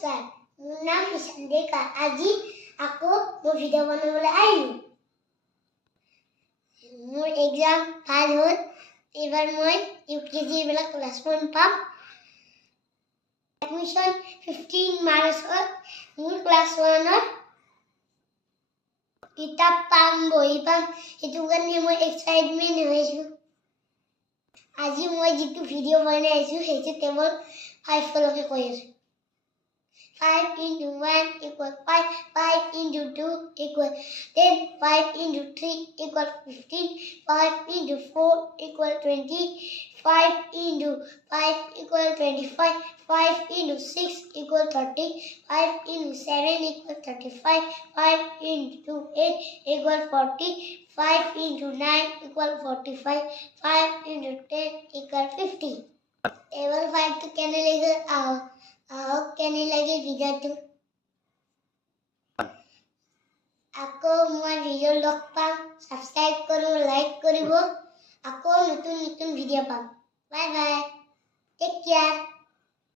নমস্কাৰ, মোৰ নাম ঈশান ডেকা। আজি আকৌ মই ভিডিঅ' বনাবলৈ আহিলোঁ। মোৰ এক্সাম ভাল হ'ল। এইবাৰ মই UKG এইবিলাক ক্লাছ 1 পাম। এডমিশ্যন 15 মাৰ্চত মোৰ ক্লাছ 1ৰ কিতাপ পাম, বহি পাম। সেইটো কাৰণে মই এক্সাইটমেণ্ট হৈ আছোঁ। আজি মই যিটো ভিডিঅ' বনাই আছোঁ সেইটো টেবল 5 লৈকে কৈ আছোঁ। 5 into 1 equals 5, 5 into 2 equals 10, 5 into 3 equals 15, 5 into 4 equals 20, 5 into 5 equals 25, 5 into 6 equals 30, 5 into 7 equals 35, 5 into 8 equals 40, 5 into 9 equals 45, 5 into 10 equals 50. Table 5 to কেনে লাগে আহক কেনে লাগে ভিডিঅ'টো। আকৌ মই ভিডিঅ' লগ পাম, ছাবস্ক্ৰাইব কৰিব, লাইক কৰিব। আকৌ নতুন ভিডিঅ' পাম। Bye bye, take care.